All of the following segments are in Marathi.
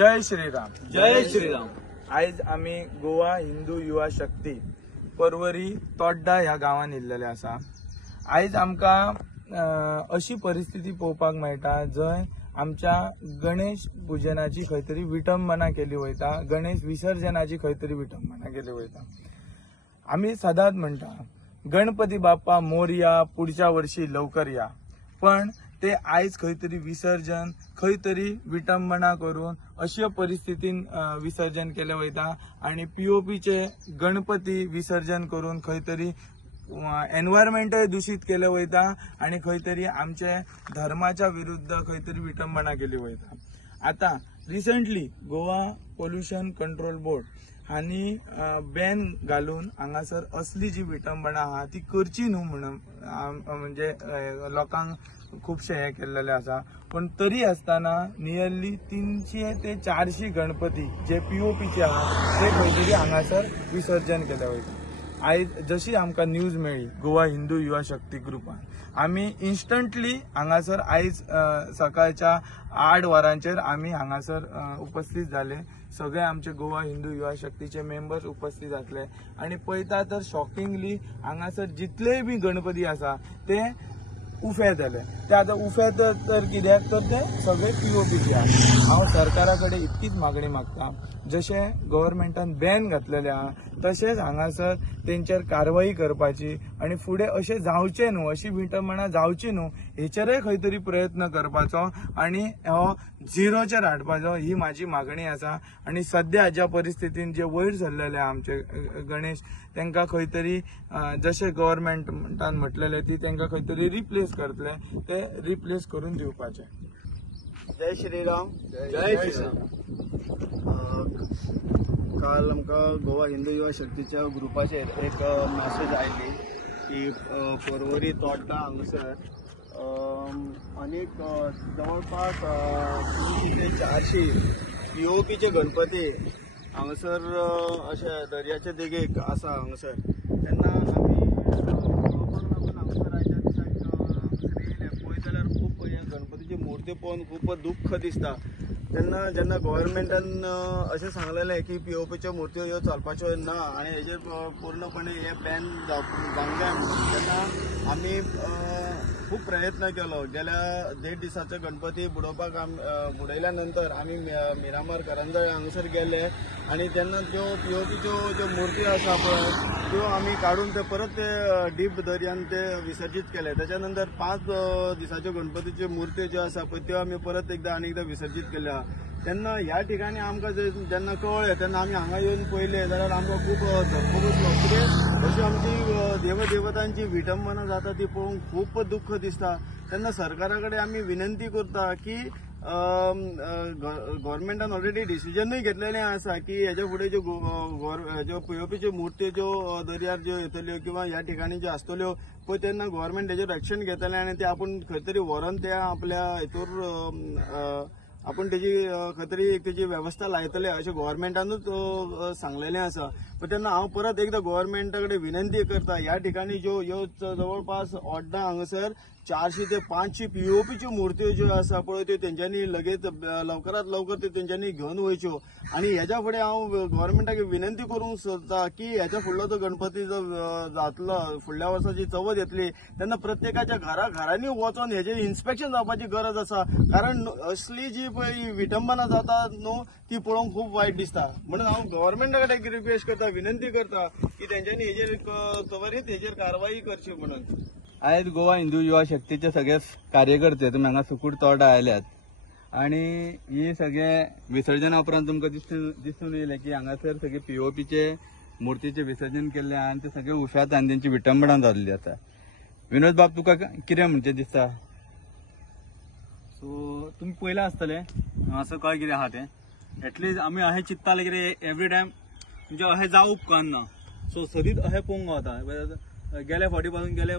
जय श्रीराम. जय श्रीराम. आज आम्ही गोवा हिंदू युवा शक्ती परवरी तोड्डा ह्या गावान येयल्लेले आसा. आज आमकां अशी परिस्थिती पळोवपाक मेळटा जंय आमच्या गणेश पुजनाची खंय तरी विटंबना केली वयता, गणेश विसर्जनाची खंय तरी विटंबना केली वयता. आम्ही सदांच म्हणटा गणपती बाप्पा मोरया, पुढच्या वर्षी लवकर या, पण ते आयज खंय तरी विसर्जन खंय तरी विटंबना करून अशा परिस्थितीन विसर्जन केले वयता आणि पीओपीचे गणपती विसर्जन करून खंय तरी एनवायरमेंटय दूषित केले वयता आणि खंय तरी आमचे धर्माच्या विरुद्ध खंय तरी विटंबना केली वयता. आता recently Goa pollution control board हांणी बॅन घालून हांगासर असली जी विटंबना आहा ती करची न्हू म्हणून म्हणजे लोकांक खूपशे हे केलेले आसा. पण तरी आसतना नियरली 300 ते 400 गणपती जे पीओपीचे आहा ते खंय तरी हांगासर विसर्जन केले वयता. आयज जशी आमकां न्यूज मेळ्ळी गोवा हिंदू युवा शक्ती ग्रुपान, आमी इन्स्टंटली हांगासर आयज सकाळच्या 8 वरांचेर आमी हांगासर उपस्थित झाले. सगळे आमचे गोवा हिंदू युवा शक्तीचे मेंबर्स उपस्थित जातले आणि पळयता तर शॉकिंगली हांगासर जितलेय बी गणपती आसा ते उफे जाले. ते आता उफे तर कित्याक तर ते सगळे पीओपीचे आहा. हांव सरकारा कडेन इतकीच मागणी मागता, जशे गव्हर्नमेंटान बॅन घातलेले आहा तशेंच हांगासर तेंचेर कारवाई करपाची आणि फुडें अशें जावचें न्हू, अशी विटंबना जावची न्हू हेचेरय खंय तरी प्रयत्न करपाचो आणि हो झिरोचेर हाडपाचो ही माझी मागणी आसा. आणि सध्या ज्या परिस्थितीन जे वयर सरलेले आमचे गणेश तांकां खंय तरी जशें गव्हर्नमेंटान म्हटलेले ती तांकां खंय तरी रिप्लेस करतले, ते रिप्लेस करून दिवपाचे. जय श्रीराम. जय श्रीराम. काल आमकां गोवा हिंदू युवा शक्तीच्या ग्रुपाचेर एक मॅसेज आयली की परवरी तोड्डा हांगासर अनेक जवळपास 300 ते 400 पीओपीचे गणपती हांगासर अशे दर्याचे देगेक आसा हांगासर. तेन्ना आमी हांगासर आयच्या दिसाक येयले पळयत जाल्यार खूब गणपतीची मुर्ती पळोवन खूब दुख्ख दिसता. तेन्ना जेन्ना गव्हर्नमेंटान अशें सांगलेलें की पीओपीच्यो मुर्त्यो ह्यो चलपाच्यो ना आनी हेजेर पूर्णपणे हे बॅन जावंक जाय म्हणून तेन्ना आमी खूब प्रयत्न केलो. गेल्या 1.5 दिसाचे गणपती बुडोवपाक बुडयल्या नंतर आमी मिरामार करंजळे हांगासर गेले आणि तेन्ना त्यो पीओपीच्यो ज्यो मुर्ती आसा पळय त्यो आमी काडून ते परत ते डीप दर्यान ते विसर्जीत केले. त्याच्या नंतर 5 दिसाच्यो गणपतीच्यो मुर्त्यो ज्यो आसा पळय त्यो आमी परत एकदा आनी एकदा विसर्जीत केल्या. तेन्ना ह्या ठिकाणी आमकां जेन्ना कळ्ळें तेन्ना आमी हांगा येवन पळयलें जाल्यार आमकां खूब धक्को बसलो. कितें अशी आमची देवदेवतांची विटंबना जाता ती पळोवन खूब दुख्ख दिसता. तेन्ना सरकारा कडेन आमी विनंती करता की गव्हर्नमेंटान ऑलरेडी डिसिजनूय घेतलेलें आसा की हेच्या फुडें ज्यो पीओपीच्यो मुर्त्यो ज्यो दर्यार ज्यो येतल्यो किंवा ह्या ठिकाणी ज्यो आसतल्यो पळय तेन्ना गव्हर्नमेंट हेजेर एक्शन घेतलें आणि ते आपूण खंय तरी व्हरून त्या आपल्या हेतूर आपण त्याची खंय तरी तेजी वेवस्था लायतले अशें गव्हर्नमेंटानूच सांगलेलें आसा. पण तेन्ना हांव परत एकदा गव्हर्नमेंटा कडेन विनंती करता ह्या ठिकाणी ह्यो जवळपास ओड्डा हांगासर 400 ते 500 पीओपीच्यो मुर्त्यो ज्यो आसा पळय त्यो तेंच्यांनी लगेच लवकरात लवकर त्यो तेंच्यांनी घेवन वयच्यो. आणि हेच्या फुडें हांव गव्हर्नमेंटाक विनंती करूंक सोदता की हेच्या फुडलो जो गणपती जो जातलो फुडल्या वर्साची चवथ येतली तेन्ना प्रत्येकाच्या घराघरांनी वचोन हेजेर इन्स्पेक्शन जावपाची गरज आसा. कारण असली जी पळय विटंबना जाता न्हू ती पळोवंक खूब वायट दिसता. म्हणून हांव गव्हर्नमेंटा कडेन रिक्वेस्ट करता, विनंती करता की तेंच्यांनी हेजेर त्वरीत हेजेर कारवाई करची म्हणून. आयज गोवा हिंदू युवा शक्तीचे सगळे कार्यकर्ते तुमी हांगा सुकूट तोड्डा आयल्यात आणि ही सगळे विसर्जना उपरांत तुमकां दिसून येयलें की हांगासर सगळे पीओपीचे मुर्तीचे विसर्जन केल्ले आनी ते सगळे उफ्यात आनी तेंची विटंबना जाल्ली आसा. विनोद बाब तुका कितें म्हणचें दिसता? सो तुम्ही पळयलां आसतलें हांगासर कळ्ळें कितें आहा तें. एटलीस्ट आमी अशें चिंत्ताले कितें एवरी टायम म्हणजे अशें जावं उपकारना. सो सदींच अशें पळोवंक गावता. गेल्या फावटी पासून गेले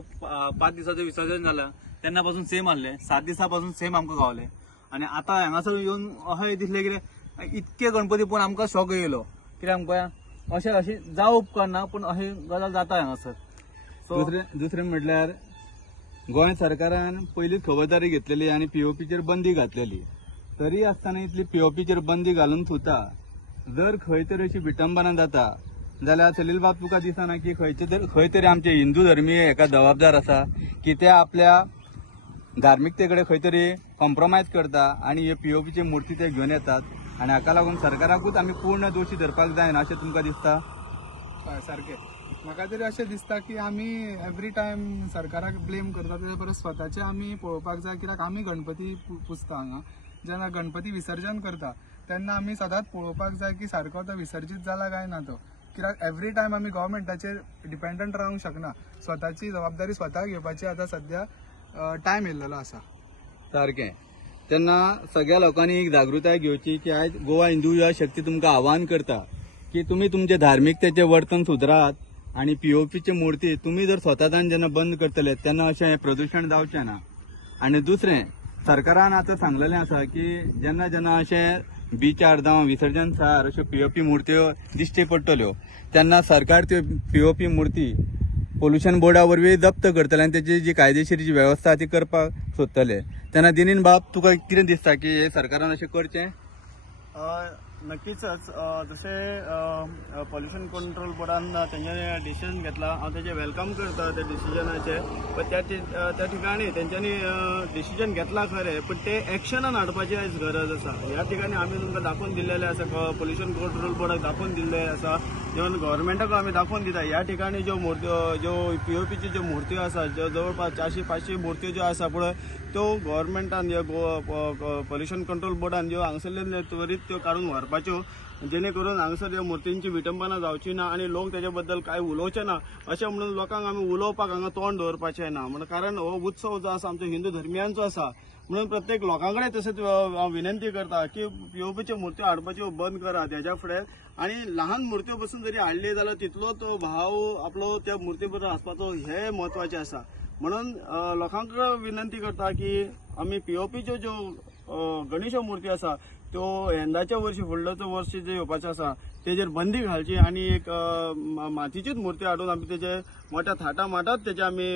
5 दिसाचें विसर्जन जालें तेन्ना पासून सेम आहलें, 7 दिसां पासून सेम आमकां गावलें. आनी आतां हांगासर येवन अशें दिसलें कितें इतके गणपती पळोवन आमकां शॉक येयलो. कित्याक आमकां अशें जावं उपकारना पूण अशी गजाल जाता हांगासर. सो दुसरें म्हटल्यार गोंय सरकारान पयलींच खबरदारी घेतलेली आणि पीओपीचेर बंदी घातलेली. तरी आसतना इतली पीओपीचेर बंदी घालून सुद्धा जर खंय तरी अशी विटंबना जाता जाल्यार सलील बाब तुका दिसना की खंय तरी आमचे हिंदू धर्मीय एका जबाबदार आसा की ते आपल्या धार्मिकते कडेन खंय तरी कॉम्प्रोमायज करता आनी हे पीओपीचे मुर्ती ते घेवन येतात आनी हाका लागून सरकाराकूच आमी पूर्ण दोशी धरपाक जायना अशें तुमकां दिसता? हय सारकें. म्हाका तरी अशें दिसता की आमी एवरी टायम सरकाराक ब्लेम करता तेच्या परस स्वताचे आमी पळोवपाक जाय, कित्याक आमी गणपती पुजता हांगा. जेन्ना गणपती विसर्जन करता तेन्ना आमी सदांच पळोवपाक जाय की सारको तो विसर्जीत जाला काय ना तो, कित्याक एवरी टायम आमी गव्हर्मेंटाचेर डिपेंडंट रावंक शकना. स्वताची जबाबदारी स्वता घेवपाची आतां सध्या टायम येयल्लो आसा. सारकें. तेन्ना सगळ्या लोकांनी एक जागृताय घेवची की आयज गोवा हिंदू युवा शक्ती तुमकां आवाहन करता की तुमी तुमचे धार्मिकतेचे वर्तन सुदरात आनी पीओपीचे मुर्ती तुमी जर स्वताच्यान जेन्ना बंद करतले तेन्ना अशें हें प्रदूशण जावचें ना. आनी दुसरें, सरकारान आतां सांगलेलें आसा की जेन्ना जेन्ना अशें बिचार जावं विसर्जन थळार अश्यो पीओपी मुर्त्यो दिश्टी पडटल्यो तेन्ना सरकार त्यो पीओपी मुर्ती पोल्युशन बोर्डा वरवीं जप्त करतले आनी तेची जी कायदेशीर जी वेवस्था ती करपाक सोदतले. तेन्ना दिनीन बाब तुका कितें दिसता की हे सरकारान अशें करचें? नक्कीच. जसे पॉल्युशन कंट्रोल बोर्डान तेंच्यांनी डिसिजन घेतला, हांव तेजे वेलकम करता त्या डिसिजनाचे. पण त्या ठिकाणी तेंच्यांनी डिसिजन घेतला खरें, पण ते एक्शनान हाडपाची आयज गरज आसा. ह्या ठिकाणी आमी तुमकां दाखोवन दिल्लेले आसा, पॉल्युशन कंट्रोल बोर्डाक दाखोवन दिल्ले आसा, इवन गव्हर्मेंटाक आमी दाखोवन दिता. ह्या ठिकाणी ज्यो पीओपीच्यो ज्यो मुर्त्यो आसा, ज्यो जवळपास 400-500 मुर्त्यो ज्यो आसा पळय, त्यो गव्हर्मेंटान पॉल्युशन कंट्रोल बोर्डान ज्यो हांगसरले त्वरीत त्यो काडून व्हरपाच्यो, जेणे करून हांगसर ह्या मुर्तींची विटंबना जावची ना आनी लोक तेच्या बद्दल काय उलोवचे ना अशें म्हणून लोकांक आमी उलोवपाक हांगा तोंड दवरपाचें ना. म्हणून कारण हो उत्सव जो आसा आमचो हिंदू धर्मियांचो आसा, म्हणून प्रत्येक लोकांकडे तशेंच हांव विनंती करता की पीओपीच्यो मुर्त्यो हाडपाच्यो बंद करात हेच्या फुडें. आनी ल्हान मुर्त्यो पसून जरी हाडली जाल्यार तितलो तो भाव आपलो त्या मुर्ती बरोबर आसपाचो हें म्हत्वाचें आसा. म्हणून लोकांक विनंती करता की आमी पीओपीच्यो ज्यो गणेशो मुर्ती आसा त्यो यंदाच्या वर्षी फुडल्या वर्षी जे येवपाचें आसा तेजेर बंदी घालची आनी एक मातयेचीच मुर्ती हाडून आमी तेजे मोठ्या थाटा माटात तेजे आमी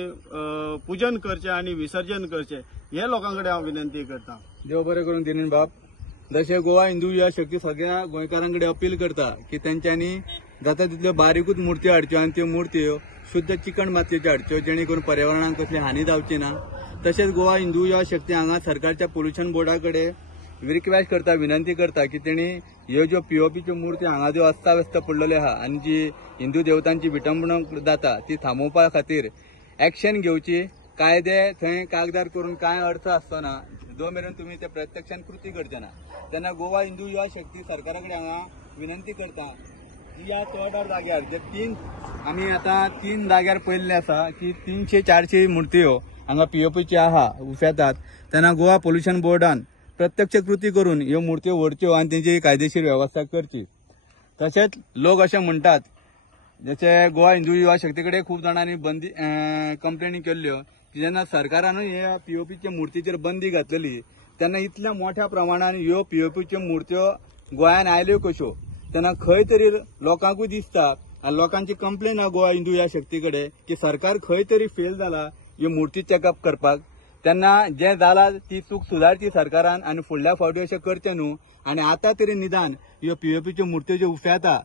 पुजन करचें आनी विसर्जन करचें, हे लोकांकडे हांव विनंती करता. देव बरें करून दिनीन बाब. जशें गोवा हिंदू युवा शक्ती सगळ्या गोंयकारांकडे अपील करता की तेंच्यांनी जाता तितल्यो बारीकूच मुर्त्यो हाडच्यो आनी त्यो मुर्त्यो शुद्ध चिकण मातयेच्यो हाडच्यो, जेणे करून पर्यावरणाक कसली हानी जावची ना. तशेंच गोवा हिंदू युवा शक्ती हांगा सरकारच्या पोल्युशन बोर्डा कडेन रिक्वेस्ट करता, विनंती करता की तेणी ह्यो ज्यो पीओपीच्यो मुर्त्यो हांगा ज्यो अस्ताव्यस्त पडलेल्यो आहा आनी जी हिंदू देवतांची विटंबणूक जाता ती थांबोवपा खातीर एक्शन घेवची. कायदे थंय कागदार करून कांय अर्थ आसतना जो मेरेन तुमी ते प्रत्यक्षान कृती करचे ना. तेन्ना गोवा हिंदू युवा शक्ती सरकारा कडेन हांगा विनंती करता की ह्या 14 जाग्यार जे आमी आतां 3 जाग्यार पयल्ले आसा की 300-400 मुर्त्यो हांगा पीओपीच्यो आहा उफेतात, तेन्ना गोवा पोल्युशन बोर्डान प्रत्यक्ष कृती करून ह्यो मुर्त्यो व्हरच्यो आनी तेंची कायदेशीर वेवस्था करची. तशेंच लोक अशें म्हणटात, जशें गोवा हिंदू युवा शक्ती कडेन खूब जाणांनी बंदी कंप्लेनी केल्ल्यो की जेन्ना सरकारानूय ह्या पीओपीच्या मुर्तीचेर बंदी घातलेली तेन्ना इतल्या मोठ्या प्रमाणान ह्यो पीओपीच्यो मुर्त्यो गोंयान आयल्यो कश्यो, तेन्ना खंय तरी लोकांकूय दिसता आनी लोकांची कंप्लेन आहा गोवा हिंदू युवा शक्ती कडेन की सरकार खंय तरी फेल जाला ह्यो मुर्ती चॅकअप करपाक. तेन्ना जें जालां ती चूक सुदारची सरकारान आनी फुडल्या फावटी अशें करचें न्हू. आनी आतां तरी निदान ह्यो पीओपीच्यो मुर्त्यो ज्यो उफेता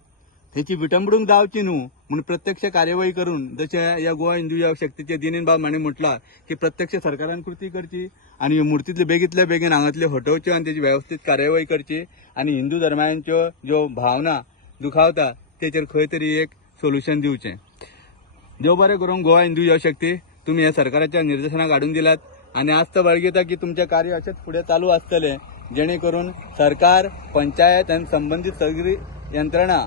तेची विटंबणूक जावची न्हू म्हणून प्रत्यक्ष कार्यवाही करून, जशें ह्या गोवा हिंदू युवा शक्तीचे दिनीन बाब हांणी म्हटलां की प्रत्यक्ष सरकारान कृती करची आनी ह्यो मुर्तींतल्यो बेगींतल्या बेगीन हांगातल्यो हटोवच्यो आनी तेची वेवस्थीत कार्यवाही करची आनी हिंदू धर्मांच्यो ज्यो भावना दुखावता तेचेर खंय तरी एक सोल्युशन दिवचें. देव बरें करूं. गोवा हिंदू युवा शक्ती तुमी ह्या सरकाराच्या निर्देशनाक हाडून दिल्यात आनी आस्त बाळगिता की तुमचें कार्य अशेंच फुडें चालू आसतलें, जेणे करून सरकार, पंचायत आनी संबंधीत सगळी यंत्रणा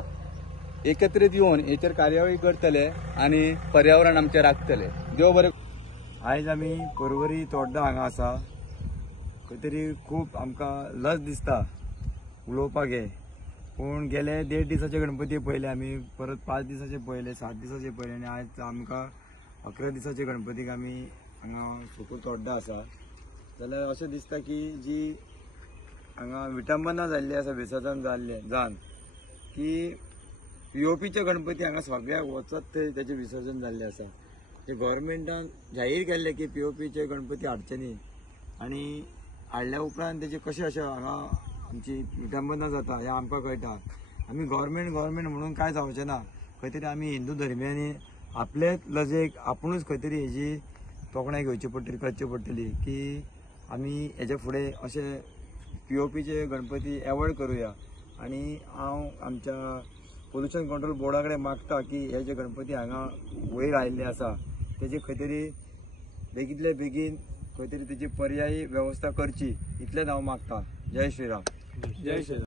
एकत्रीत येवन हेचेर कार्यवाही करतले आनी पर्यावरण आमचें राखतले. देव बरें. आयज आमी पर्वरी तोड्डा हांगा आसा. खंय तरी खूब आमकां लज दिसता उलोवपाक हे, पूण गेले 1.5 दिसाचे गणपती पयले आमी, परत 5 दिसाचे पयले, 7 दिसाचे पयले आनी आयज आमकां 11 दिसाचे गणपतीक आमी हांगा सुकूर तोड्डा आसा. जाल्यार अशें दिसता की जी हांगा विटंबना जाल्ली आसा विसर्जन जावन की पीओपीचे गणपती हांगा सगळ्याक वचत थंय तेचें विसर्जन जाल्लें आसा. ते गव्हर्मेंटान जाहीर केल्लें की पीओपीचे गणपती हाडचे न्ही. आनी हाडल्या उपरांत तेजे कशें अशें हांगा आमची विटंबना जाता हें आमकां कळटा. आमी गव्हर्मेंट म्हणून काय जावचें ना. खंय तरी आमी हिंदू धर्मियांनी आपलेच लजेक आपुणूच खंय तरी हेजी तोखणाय घेवची पडटली, करची पडटली की आमी हेजे फुडें अशे POPचे गणपती एवॉयड करूया. आनी हांव आमच्या पोल्युशन कंट्रोल बोर्डा कडेन मागता की हे जे गणपती हांगा वयर आयिल्ले आसा तेजे खंय तरी बेगींतले बेगीन खंय तरी तेजी पर्यायी वेवस्था करची, इतलेंच हांव मागता. जय श्रीराम. जय श्री